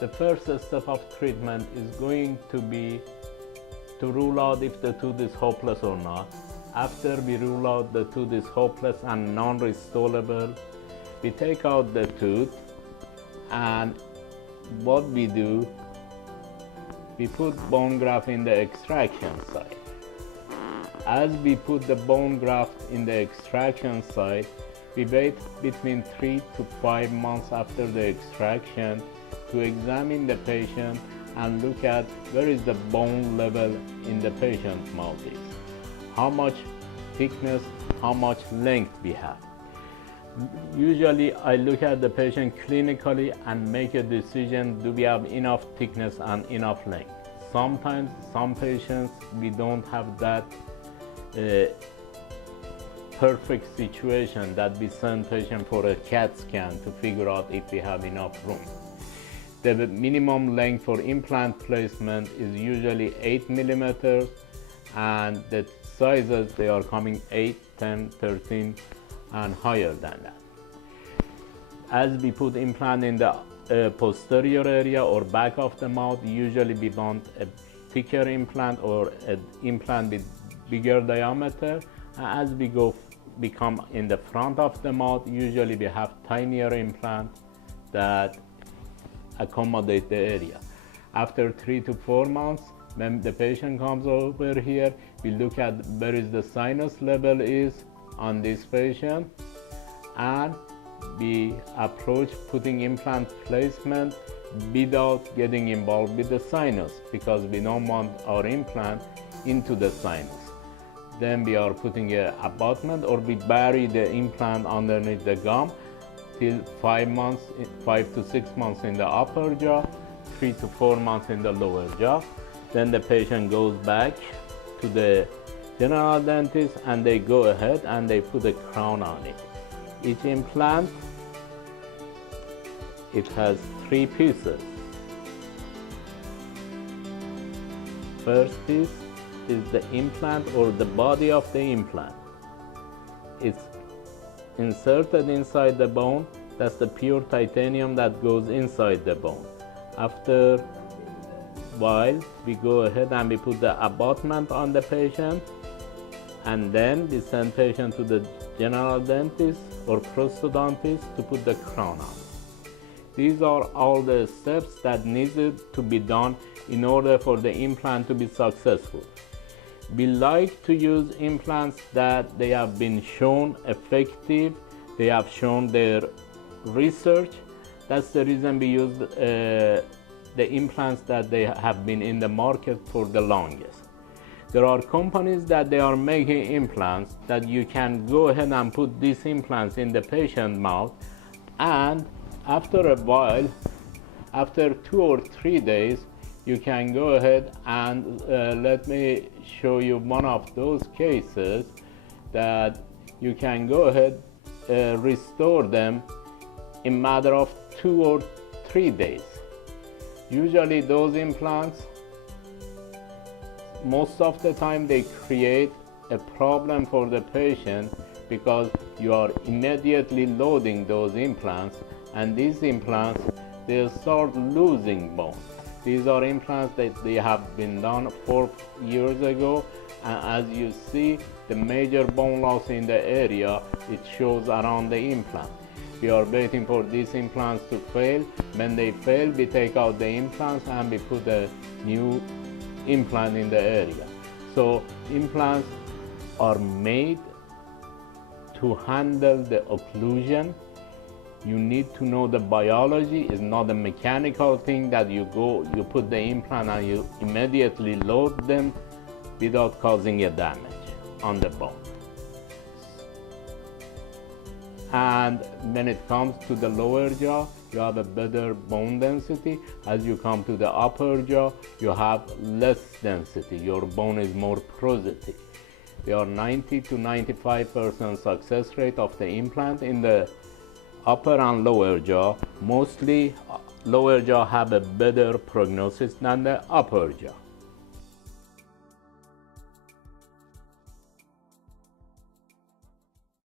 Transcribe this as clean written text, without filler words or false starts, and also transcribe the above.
The first step of treatment is going to be to rule out if the tooth is hopeless or not. After we rule out the tooth is hopeless and non-restorable, we take out the tooth, and what we do, we put bone graft in the extraction site. As we put the bone graft in the extraction site, we wait between 3 to 5 months after the extraction to examine the patient and look at where is the bone level in the patient's mouth is, how much thickness, how much length we have. Usually I look at the patient clinically and make a decision, do we have enough thickness and enough length. Sometimes some patients we don't have that perfect situation that we send patient for a CAT scan to figure out if we have enough room. The minimum length for implant placement is usually 8 millimeters, and the sizes they are coming 8, 10, 13 and higher than that. As we put implant in the posterior area or back of the mouth, usually we want a thicker implant or an implant with bigger diameter. As we become in the front of the mouth, usually we have tinier implant that accommodate the area. After 3 to 4 months, when the patient comes over here, we look at where is the sinus level is on this patient, and we approach putting implant placement without getting involved with the sinus, because we don't want our implant into the sinus. Then we are putting an abutment, or we bury the implant underneath the gum till 5 to 6 months in the upper jaw, 3 to 4 months in the lower jaw. Then the patient goes back to the general dentist and they go ahead and they put a crown on it. Each implant, it has 3 pieces. First piece is the implant or the body of the implant. It's inserted inside the bone. That's the pure titanium that goes inside the bone. After a while, we go ahead and we put the abutment on the patient, and then we send patient to the general dentist or prosthodontist to put the crown on. These are all the steps that needed to be done in order for the implant to be successful. We like to use implants that they have been shown effective, they have shown their research. That's the reason we use the implants that they have been in the market for the longest. There are companies that they are making implants that you can go ahead and put these implants in the patient's mouth, and after a while, after 2 or 3 days, you can go ahead and let me show you one of those cases that you can go ahead restore them in a matter of 2 or 3 days. Usually those implants, most of the time they create a problem for the patient because you are immediately loading those implants, and these implants, they start losing bone. These are implants that they have been done 4 years ago, and as you see, the major bone loss in the area, it shows around the implant. We are waiting for these implants to fail. When they fail, we take out the implants and we put a new implant in the area. So implants are made to handle the occlusion. You need to know the biology. It's not a mechanical thing that you put the implant and you immediately load them without causing a damage on the bone. And when it comes to the lower jaw, you have a better bone density. As you come to the upper jaw, you have less density. Your bone is more porosity. There are 90 to 95% success rate of the implant in the upper and lower jaw. Mostly lower jaw have a better prognosis than the upper jaw.